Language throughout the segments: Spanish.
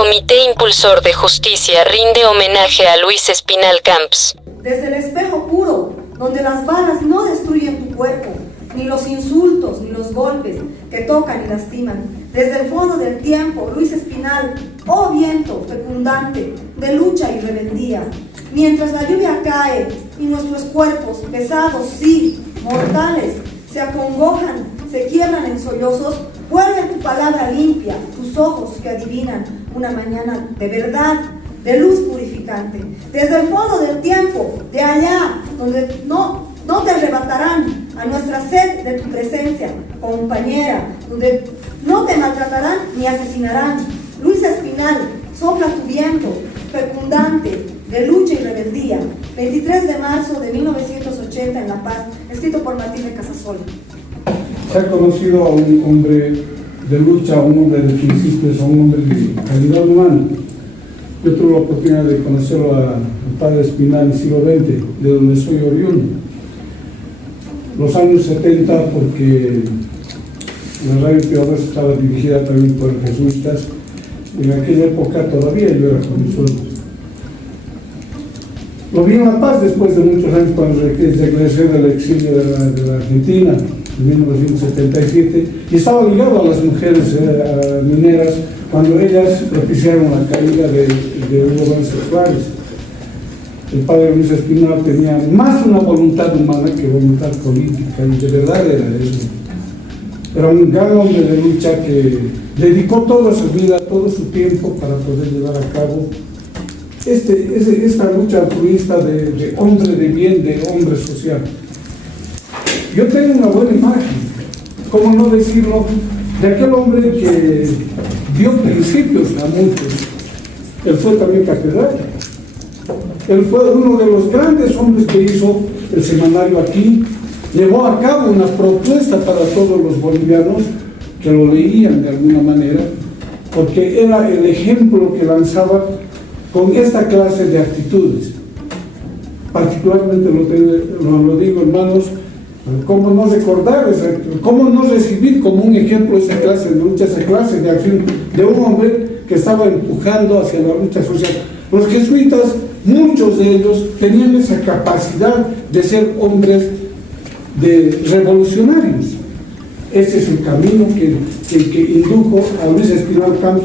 Comité Impulsor de Justicia rinde homenaje a Luis Espinal Camps. Desde el espejo puro, donde las balas no destruyen tu cuerpo, ni los insultos, ni los golpes que tocan y lastiman. Desde el fondo del tiempo, Luis Espinal, oh viento fecundante de lucha y rebeldía. Mientras la lluvia cae y nuestros cuerpos, pesados, sí, mortales, se acongojan, se quiebran en sollozos, vuelve tu palabra limpia, tus ojos que adivinan una mañana de verdad, de luz purificante. Desde el fondo del tiempo, de allá, donde no te arrebatarán a nuestra sed de tu presencia, compañera, donde no te maltratarán ni asesinarán. Luis Espinal, sopla tu viento, fecundante, de lucha y rebeldía. 23 de marzo de 1980 en La Paz, escrito por Martín de Casasola. Se ha conocido a un hombre de lucha, a un hombre de principios, a un hombre de calidad humana. Yo tuve la oportunidad de conocerlo al padre Espinal en el siglo XX, de donde soy oriundo. Los años 70, porque la radio Teodoro estaba dirigida también por jesuitas. En aquella época todavía yo era jovenzuelo. Lo vi en La Paz después de muchos años cuando regresé del exilio de la Argentina en 1977 y estaba ligado a las mujeres mineras cuando ellas propiciaron la caída de Hugo Banzer Juárez. El padre Luis Espinal tenía más una voluntad humana que voluntad política y de verdad era eso. Era un gran hombre de lucha que dedicó toda su vida, todo su tiempo para poder llevar a cabo esta lucha altruista de hombre de bien, de hombre social. Yo tengo una buena imagen, ¿cómo no decirlo?, de aquel hombre que dio principios a muchos. Él fue también catedrático. Él fue uno de los grandes hombres que hizo el semanario aquí. Llevó a cabo una propuesta para todos los bolivianos que lo leían de alguna manera, porque era el ejemplo que lanzaba con esta clase de actitudes. Particularmente lo digo, hermanos, cómo no recordar, cómo no recibir como un ejemplo esa clase de lucha, esa clase de acción de un hombre que estaba empujando hacia la lucha social. Los jesuitas, muchos de ellos, tenían esa capacidad de ser hombres revolucionarios. Ese es el camino que indujo a Luis Espinal Camps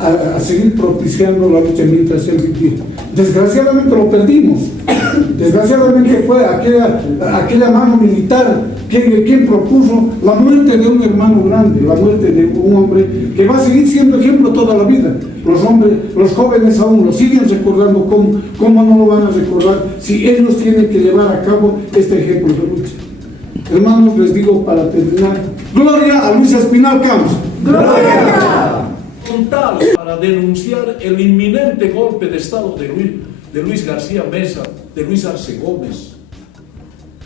a seguir propiciando la lucha mientras él vivía. Desgraciadamente lo perdimos. Desgraciadamente fue aquella mano militar quien propuso la muerte de un hermano grande, la muerte de un hombre que va a seguir siendo ejemplo toda la vida. Los jóvenes aún lo siguen recordando. ¿Cómo no lo van a recordar si ellos tienen que llevar a cabo este ejemplo de lucha? Hermanos, les digo para terminar, ¡gloria a Luis Espinal Camps! ¡Gloria! Para denunciar el inminente golpe de Estado de Luis García Meza, de Luis Arce Gómez,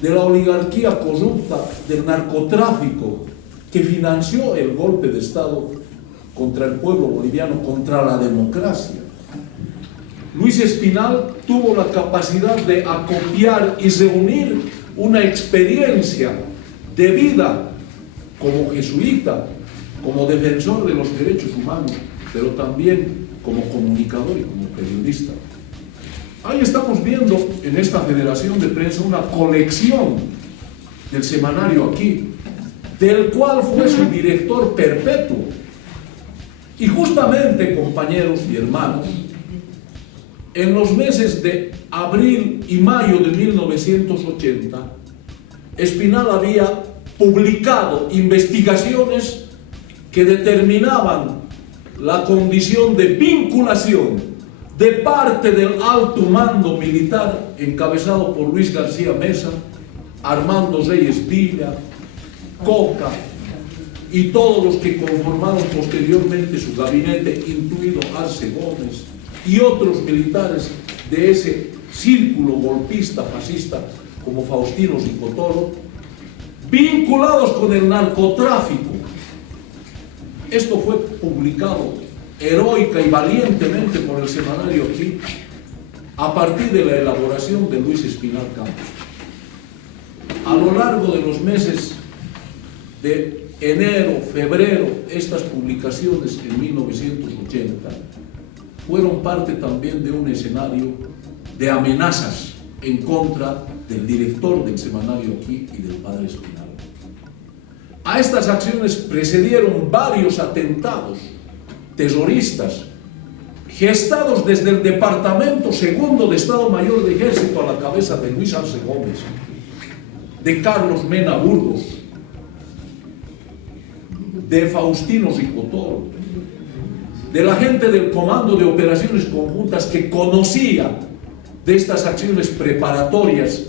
de la oligarquía corrupta, del narcotráfico que financió el golpe de Estado contra el pueblo boliviano, contra la democracia. Luis Espinal tuvo la capacidad de acopiar y reunir una experiencia de vida como jesuita, como defensor de los derechos humanos, pero también como comunicador y como periodista. Ahí estamos viendo en esta Federación de Prensa una colección del semanario Aquí, del cual fue su director perpetuo. Y justamente, compañeros y hermanos, en los meses de abril y mayo de 1980, Espinal había publicado investigaciones que determinaban la condición de vinculación de parte del alto mando militar encabezado por Luis García Meza, Armando Reyes Villa, Coca y todos los que conformaron posteriormente su gabinete, incluido Arce Gómez y otros militares de ese círculo golpista fascista como Faustino Ricotoro, vinculados con el narcotráfico. Esto fue publicado heroica y valientemente por el semanario Aquí a partir de la elaboración de Luis Espinal Camps. A lo largo de los meses de enero, febrero, estas publicaciones en 1980 fueron parte también de un escenario de amenazas en contra del director del semanario aquí y del padre Espinal. A estas acciones precedieron varios atentados terroristas gestados desde el Departamento Segundo de Estado Mayor de Ejército a la cabeza de Luis Arce Gómez, de Carlos Mena Burgos, de Faustino Ricotoro, de la gente del Comando de Operaciones Conjuntas que conocía de estas acciones preparatorias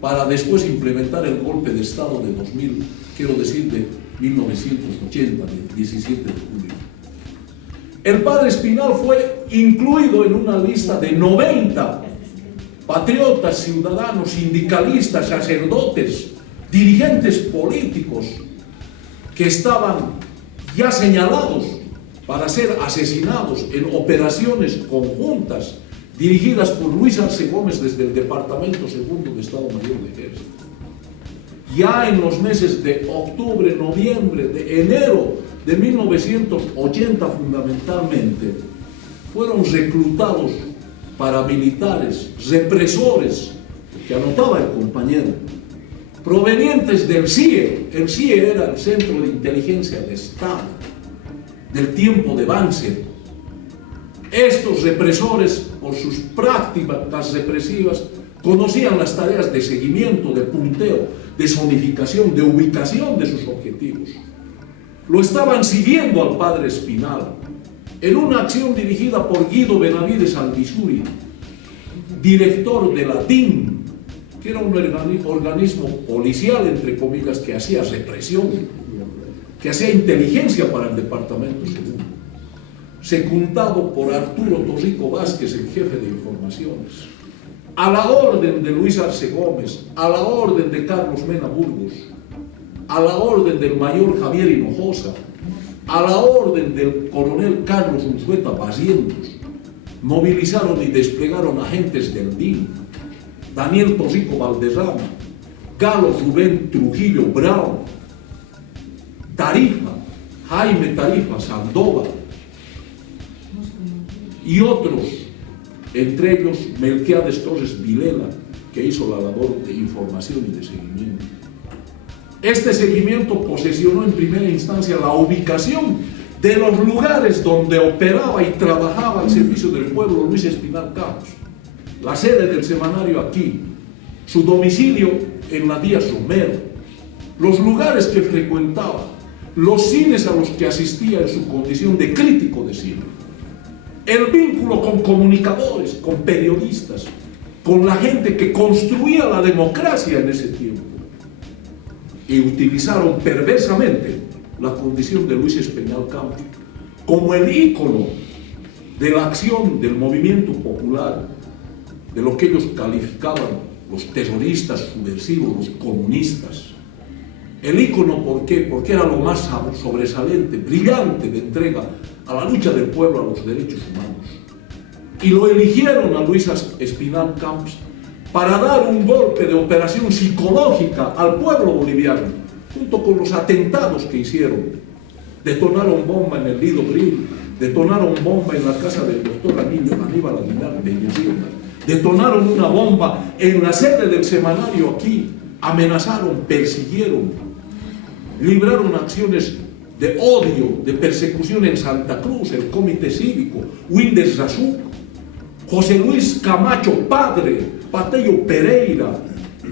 para después implementar el golpe de Estado de 2000, quiero decir de 1980, del 17 de julio. El padre Espinal fue incluido en una lista de 90 patriotas, ciudadanos, sindicalistas, sacerdotes, dirigentes políticos que estaban ya señalados para ser asesinados en operaciones conjuntas dirigidas por Luis Arce Gómez desde el Departamento Segundo de Estado Mayor de Ejército. Ya en los meses de octubre, noviembre, de enero de 1980 fundamentalmente, fueron reclutados paramilitares, represores, que anotaba el compañero, provenientes del CIE. El CIE era el Centro de Inteligencia de Estado del tiempo de Banzer. Estos represores, por sus prácticas represivas, conocían las tareas de seguimiento, de punteo, de zonificación, de ubicación de sus objetivos. Lo estaban siguiendo al padre Espinal en una acción dirigida por Guido Benavides Aldisuri, director de la DIN, que era un organismo policial, entre comillas, que hacía represión, que hacía inteligencia para el Departamento Segundo, secundado por Arturo Torrico Vázquez, el jefe de informaciones, a la orden de Luis Arce Gómez, a la orden de Carlos Mena Burgos, a la orden del mayor Javier Hinojosa, a la orden del coronel Carlos Unzueta Barrientos, movilizaron y desplegaron agentes del DIN, Daniel Torrico Valderrama, Galo Rubén Trujillo Brown, Tarifa, Jaime Tarifa Sandoval y otros, entre ellos Melquiades Torres Vilela, que hizo la labor de información y de seguimiento. Este seguimiento posesionó en primera instancia la ubicación de los lugares donde operaba y trabajaba al servicio del pueblo Luis Espinal Campos, la sede del semanario aquí, su domicilio en la Díaz Romero, los lugares que frecuentaba, los cines a los que asistía en su condición de crítico de cine, el vínculo con comunicadores, con periodistas, con la gente que construía la democracia en ese tiempo. Y utilizaron perversamente la condición de Luis Espinal Campos como el ícono de la acción del movimiento popular, de lo que ellos calificaban los terroristas subversivos, los comunistas. El ícono, ¿por qué? Porque era lo más sobresaliente, brillante de entrega a la lucha del pueblo a los derechos humanos. Y lo eligieron a Luis Espinal Campos para dar un golpe de operación psicológica al pueblo boliviano, junto con los atentados que hicieron. Detonaron bomba en el Lido Bril, detonaron bomba en la casa del doctor Aníbal Aguilar de Yocilca, detonaron una bomba en la sede del semanario aquí, amenazaron, persiguieron, libraron acciones de odio, de persecución en Santa Cruz, el Comité Cívico, Windes Razuk, José Luis Camacho Padre, Pateyo Pereira,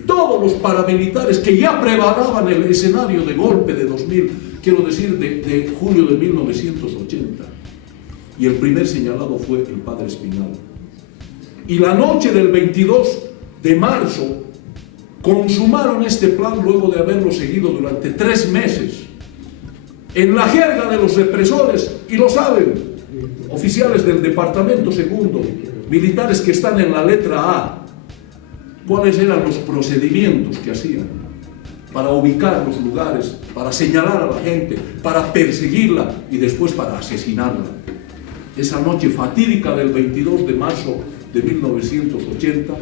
todos los paramilitares que ya preparaban el escenario de golpe de 2000, quiero decir, de julio de 1980. Y el primer señalado fue el padre Espinal. Y la noche del 22 de marzo consumaron este plan luego de haberlo seguido durante 3 meses. En la jerga de los represores, y lo saben, oficiales del Departamento Segundo, militares que están en la letra A, cuáles eran los procedimientos que hacían para ubicar los lugares, para señalar a la gente, para perseguirla y después para asesinarla. Esa noche fatídica del 22 de marzo de 1980,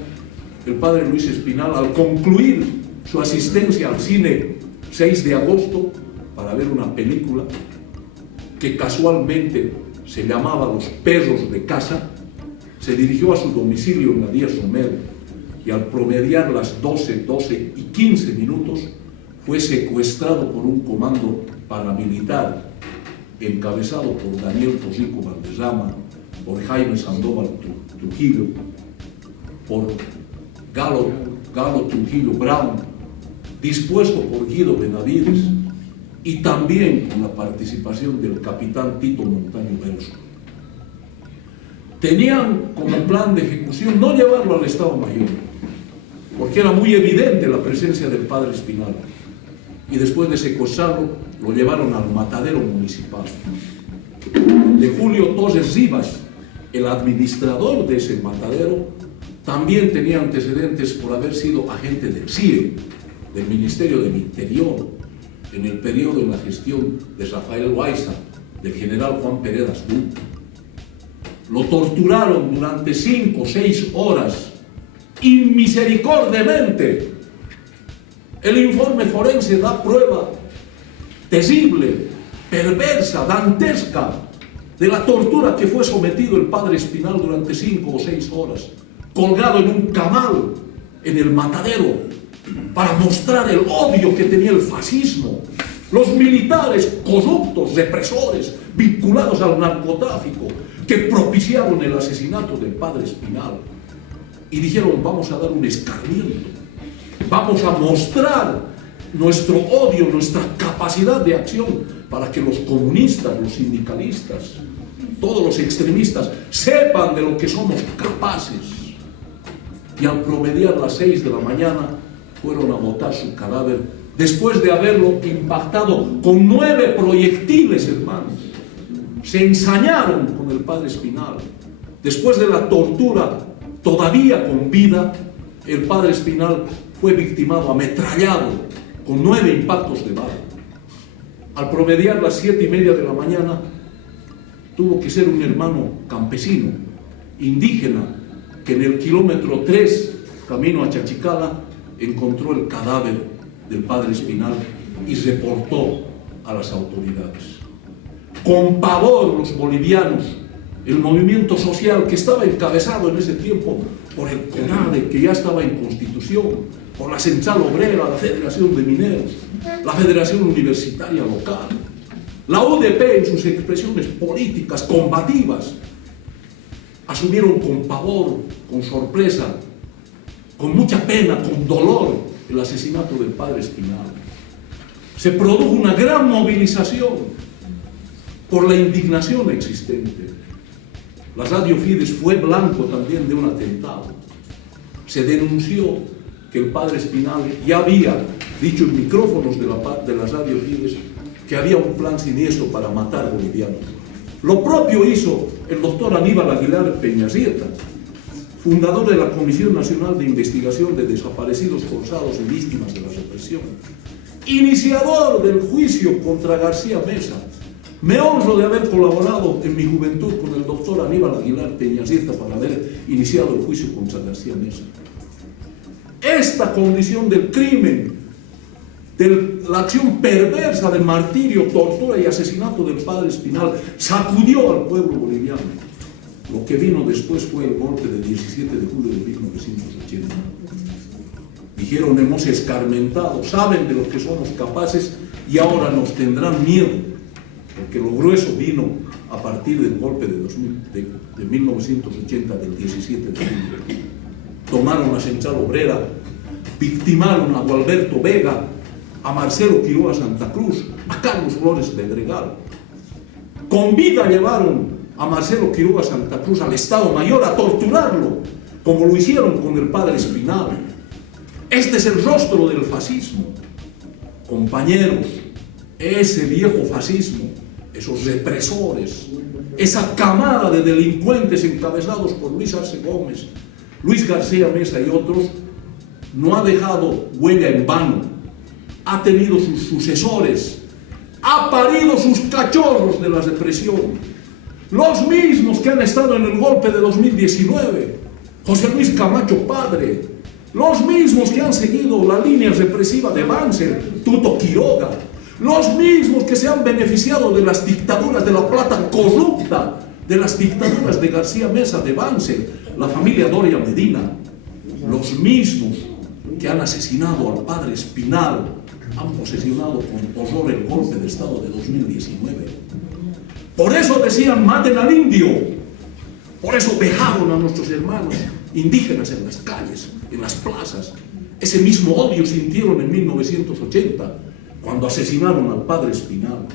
el padre Luis Espinal, al concluir su asistencia al cine 6 de agosto para ver una película que casualmente se llamaba Los Perros de Casa, se dirigió a su domicilio en la Díaz Sommer y al promediar las 12 y 15 minutos fue secuestrado por un comando paramilitar encabezado por Daniel Tosico Valderrama, por Jaime Sandoval Trujillo, por Galo Trujillo Brown, dispuesto por Guido Benavides y también con la participación del capitán Tito Montaño Belso. Tenían como plan de ejecución no llevarlo al Estado Mayor, porque era muy evidente la presencia del padre Espinal, y después de secuestrarlo lo llevaron al matadero municipal, donde Julio Torres Rivas, el administrador de ese matadero, también tenía antecedentes por haber sido agente del CIE, del Ministerio del Interior, en el periodo de la gestión de Rafael Loaiza, del general Juan Peredas Duque. Lo torturaron durante 5 o 6 horas, inmisericordiamente. El informe forense da prueba terrible, perversa, dantesca, de la tortura que fue sometido el padre Espinal durante 5 o 6 horas, colgado en un camal en el matadero, para mostrar el odio que tenía el fascismo, los militares corruptos, represores, vinculados al narcotráfico, que propiciaron el asesinato del padre Espinal. Y dijeron, vamos a dar un escarmiento, vamos a mostrar nuestro odio, nuestra capacidad de acción, para que los comunistas, los sindicalistas, todos los extremistas sepan de lo que somos capaces. Y al promediar las 6 de la mañana fueron a botar su cadáver después de haberlo impactado con 9 proyectiles, hermanos. Se ensañaron con el padre Espinal. Después de la tortura, todavía con vida, el padre Espinal fue victimado, ametrallado, con 9 impactos de bala. Al promediar las 7:30 de la mañana, tuvo que ser un hermano campesino, indígena, que en el kilómetro 3, camino a Chachicala, encontró el cadáver del padre Espinal y reportó a las autoridades. Con pavor los bolivianos, el movimiento social que estaba encabezado en ese tiempo por el CONADE, que ya estaba en constitución, por la Central Obrera, la Federación de Mineros, la Federación Universitaria Local, la UDP en sus expresiones políticas combativas, asumieron con pavor, con sorpresa, con mucha pena, con dolor, el asesinato del padre Espinal. Se produjo una gran movilización por la indignación existente. La Radio Fides fue blanco también de un atentado. Se denunció que el padre Espinal ya había dicho en micrófonos de la Radio Fides que había un plan siniestro para matar bolivianos. Lo propio hizo el doctor Aníbal Aguilar Peñasieta, fundador de la Comisión Nacional de Investigación de Desaparecidos Forzados y Víctimas de la Represión, iniciador del juicio contra García Mesa. Me honro de haber colaborado en mi juventud con el doctor Aníbal Aguilar Peñasieta para haber iniciado el juicio contra García Mesa. Esta condición del crimen, de la acción perversa de martirio, tortura y asesinato del padre Espinal, sacudió al pueblo boliviano. Lo que vino después fue el golpe del 17 de julio de 1980. Dijeron, hemos escarmentado, saben de lo que somos capaces y ahora nos tendrán miedo, porque lo grueso vino a partir del golpe de 1980, del 17 de julio. Tomaron la Central Obrera, victimaron a Gualberto Vega, a Marcelo Quiroga Santa Cruz, a Carlos Flores Pedregal. Con vida llevaron a Marcelo Quiroga Santa Cruz al Estado Mayor a torturarlo, como lo hicieron con el padre Espinal. Este es el rostro del fascismo. Compañeros, ese viejo fascismo, esos represores, esa camada de delincuentes encabezados por Luis Arce Gómez, Luis García Mesa y otros, no ha dejado huella en vano. Ha tenido sus sucesores, ha parido sus cachorros de la represión, los mismos que han estado en el golpe de 2019, José Luis Camacho padre, los mismos que han seguido la línea represiva de Banzer, Tuto Quiroga, los mismos que se han beneficiado de las dictaduras de la plata corrupta, de las dictaduras de García Mesa, de Banzer, la familia Doria Medina, los mismos que han asesinado al padre Espinal, han posesionado con horror el golpe de Estado de 2019. Por eso decían, maten al indio. Por eso dejaron a nuestros hermanos indígenas en las calles, en las plazas. Ese mismo odio sintieron en 1980, cuando asesinaron al padre Espinal.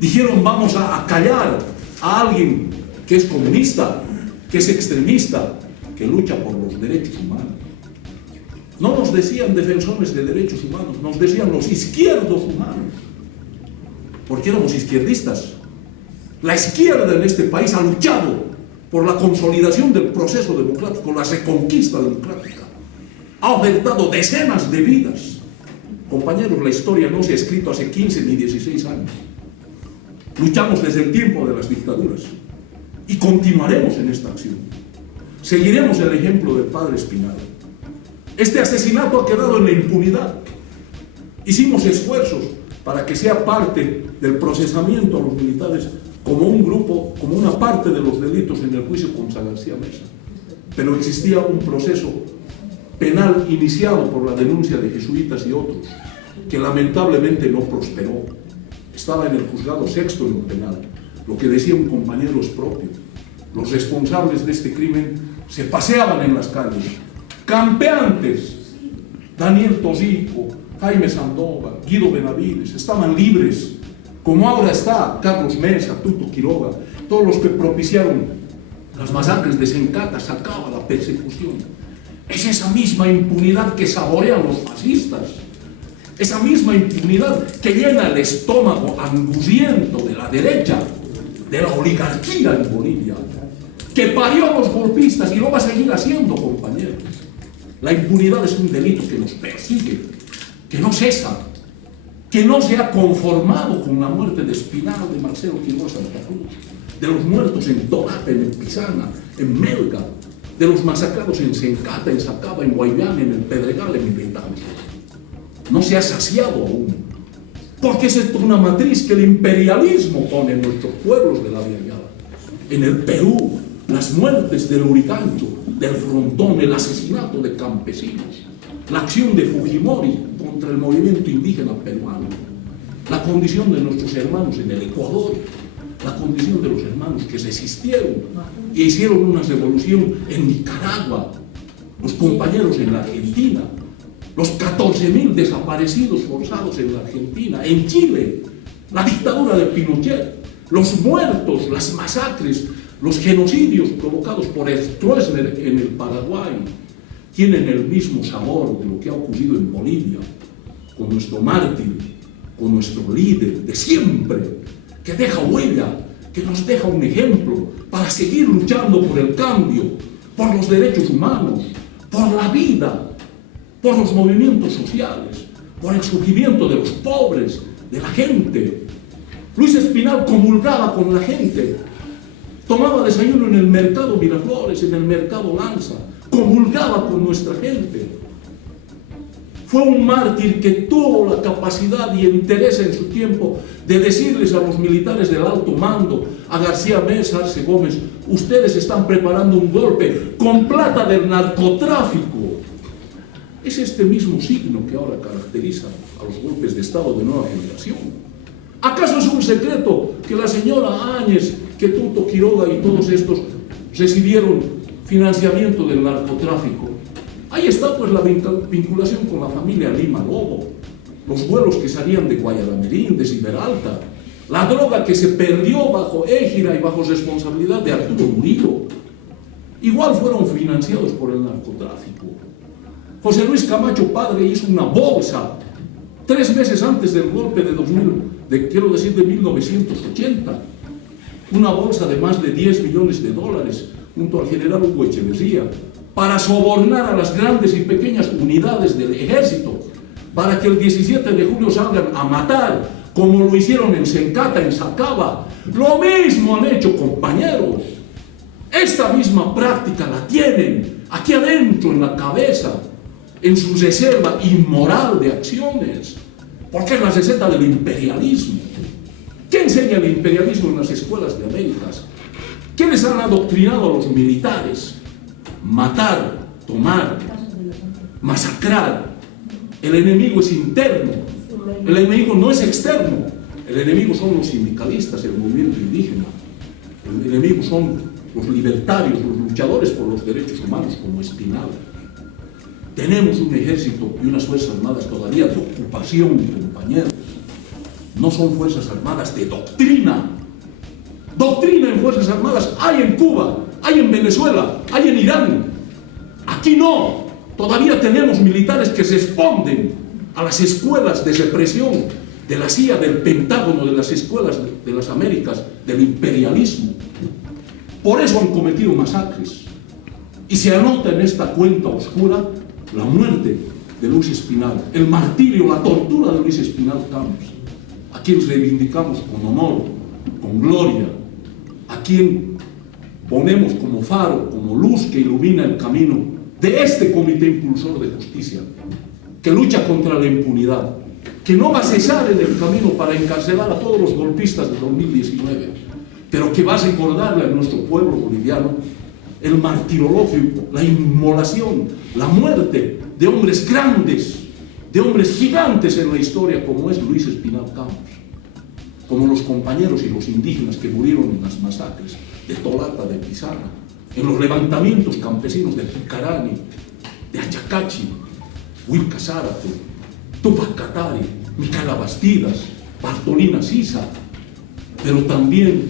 Dijeron, vamos a callar a alguien que es comunista, que es extremista, que lucha por los derechos humanos. No nos decían defensores de derechos humanos, nos decían los izquierdos humanos, porque éramos izquierdistas. La izquierda en este país ha luchado por la consolidación del proceso democrático, la reconquista democrática. Ha ofertado decenas de vidas. Compañeros, la historia no se ha escrito hace 15 ni 16 años. Luchamos desde el tiempo de las dictaduras y continuaremos en esta acción. Seguiremos el ejemplo del padre Espinal. Este asesinato ha quedado en la impunidad. Hicimos esfuerzos para que sea parte del procesamiento a los militares como un grupo, como una parte de los delitos en el juicio contra García Mesa. Pero existía un proceso penal iniciado por la denuncia de jesuitas y otros, que lamentablemente no prosperó. Estaba en el juzgado sexto en lo penal. Lo que decía un compañero es propio. Los responsables de este crimen se paseaban en las calles. Campeantes, Daniel Tosico, Jaime Sandoval, Guido Benavides, estaban libres, como ahora está Carlos Mesa, Tuto Quiroga, todos los que propiciaron las masacres de Sencata, se acaba la persecución. Es esa misma impunidad que saborean los fascistas, esa misma impunidad que llena el estómago angustiento de la derecha, de la oligarquía en Bolivia, que parió a los golpistas y lo va a seguir haciendo, compañeros. La impunidad es un delito que nos persigue, que no cesa, que no se ha conformado con la muerte de Espinal, de Marcelo Quiroga Santa Cruz, de los muertos en Torapen, en Pisana, en Melga, de los masacrados en Sencata, en Sacaba, en Guayán, en el Pedregal, en Betanzos. No se ha saciado aún, porque es esto una matriz que el imperialismo pone en nuestros pueblos de la Viallada. En el Perú, las muertes del Uricancho, del Frontón, el asesinato de campesinos, la acción de Fujimori contra el movimiento indígena peruano, la condición de nuestros hermanos en el Ecuador, la condición de los hermanos que resistieron y hicieron una revolución en Nicaragua, los compañeros en la Argentina, los 14.000 desaparecidos forzados en la Argentina, en Chile, la dictadura de Pinochet, los muertos, las masacres, los genocidios provocados por Stroessner en el Paraguay, tienen el mismo sabor de lo que ha ocurrido en Bolivia, con nuestro mártir, con nuestro líder de siempre, que deja huella, que nos deja un ejemplo para seguir luchando por el cambio, por los derechos humanos, por la vida, por los movimientos sociales, por el surgimiento de los pobres, de la gente. Luis Espinal comulgaba con la gente, tomaba desayuno en el mercado Miraflores, en el mercado Lanza, comulgaba con nuestra gente. Fue un mártir que tuvo la capacidad y interés en su tiempo de decirles a los militares del alto mando, a García Mesa, Arce Gómez, ustedes están preparando un golpe con plata del narcotráfico. Es este mismo signo que ahora caracteriza a los golpes de Estado de nueva generación. ¿Acaso es un secreto que la señora Áñez, que Tuto Quiroga y todos estos recibieron financiamiento del narcotráfico? Ahí está pues la vinculación con la familia Lima Lobo, los vuelos que salían de Guayaramerín, de Ciberalta, la droga que se perdió bajo égida y bajo responsabilidad de Arturo Murillo. Igual fueron financiados por el narcotráfico. José Luis Camacho padre hizo una bolsa 3 meses antes del golpe de 1980, una bolsa de más de 10 millones de dólares junto al general Hugo Echeverría, para sobornar a las grandes y pequeñas unidades del ejército, para que el 17 de julio salgan a matar, como lo hicieron en Sencata, en Sacaba. Lo mismo han hecho, compañeros. Esta misma práctica la tienen aquí adentro en la cabeza, en su reserva inmoral de acciones. porque es la receta del imperialismo. ¿Qué enseña el imperialismo en las escuelas de Américas? ¿Qué les han adoctrinado a los militares? Matar, tomar, masacrar. El enemigo es interno, el enemigo no es externo. El enemigo son los sindicalistas, el movimiento indígena. El enemigo son los libertarios, los luchadores por los derechos humanos, como Espinal. Tenemos un ejército y unas fuerzas armadas todavía de ocupación, compañeros. No son fuerzas armadas de doctrina. Doctrina en fuerzas armadas hay en Cuba, hay en Venezuela, hay en Irán. Aquí no. Todavía tenemos militares que responden a las escuelas de represión de la CIA, del Pentágono, de las escuelas de las Américas, del imperialismo. Por eso han cometido masacres. Y se anota en esta cuenta oscura la muerte de Luis Espinal, el martirio, la tortura de Luis Espinal Camps, a quien reivindicamos con honor, con gloria, a quien ponemos como faro, como luz que ilumina el camino de este Comité Impulsor de Justicia, que lucha contra la impunidad, que no va a cesar en el camino para encarcelar a todos los golpistas de 2019, pero que va a recordarle a nuestro pueblo boliviano el martirologio, la inmolación, la muerte de hombres grandes, de hombres gigantes en la historia, como es Luis Espinal Camps, como los compañeros y los indígenas que murieron en las masacres de Tolata, de Pizarra, en los levantamientos campesinos de Picarani, de Achacachi, Huilca Zárate, Tupac Katari, Micaela Bastidas, Bartolina Sisa, pero también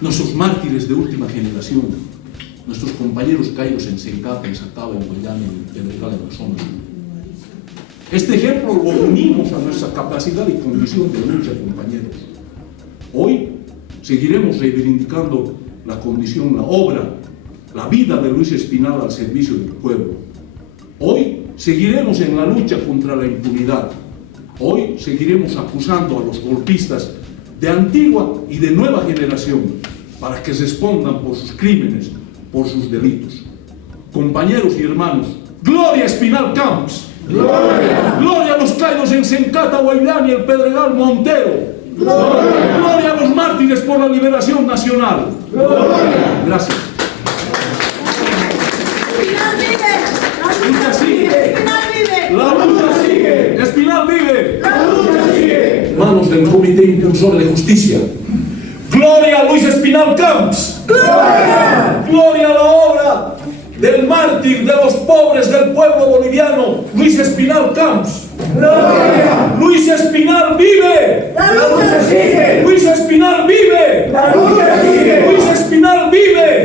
nuestros mártires de última generación, nuestros compañeros caídos en Sencata, en Sacaba, en Guayana, en Pedregal, en la zona sur. Este ejemplo lo unimos a nuestra capacidad y condición de lucha, compañeros. Hoy seguiremos reivindicando la condición, la obra, la vida de Luis Espinal al servicio del pueblo. Hoy seguiremos en la lucha contra la impunidad. Hoy seguiremos acusando a los golpistas de antigua y de nueva generación para que respondan por sus crímenes, por sus delitos. Compañeros y hermanos, ¡gloria a Espinal Camps! ¡Gloria! ¡Gloria a los caídos en Sencata, Guaylán y el Pedregal Montero! ¡Gloria! ¡Gloria a los mártires por la liberación nacional! ¡Gloria! Gracias. Espinal vive. La lucha sigue. Espinal vive. La lucha sigue. Espinal vive. La lucha sigue. Manos del Comité Impulsor de Justicia. ¡Gloria a Luis Espinal Camps! ¡Gloria! ¡Gloria a la obra del mártir de los pobres del pueblo boliviano, Luis Espinal Camps! ¡Gloria! ¡Luis Espinal vive! La lucha sigue. ¡Luis Espinal vive! La lucha sigue. ¡Luis Espinal vive!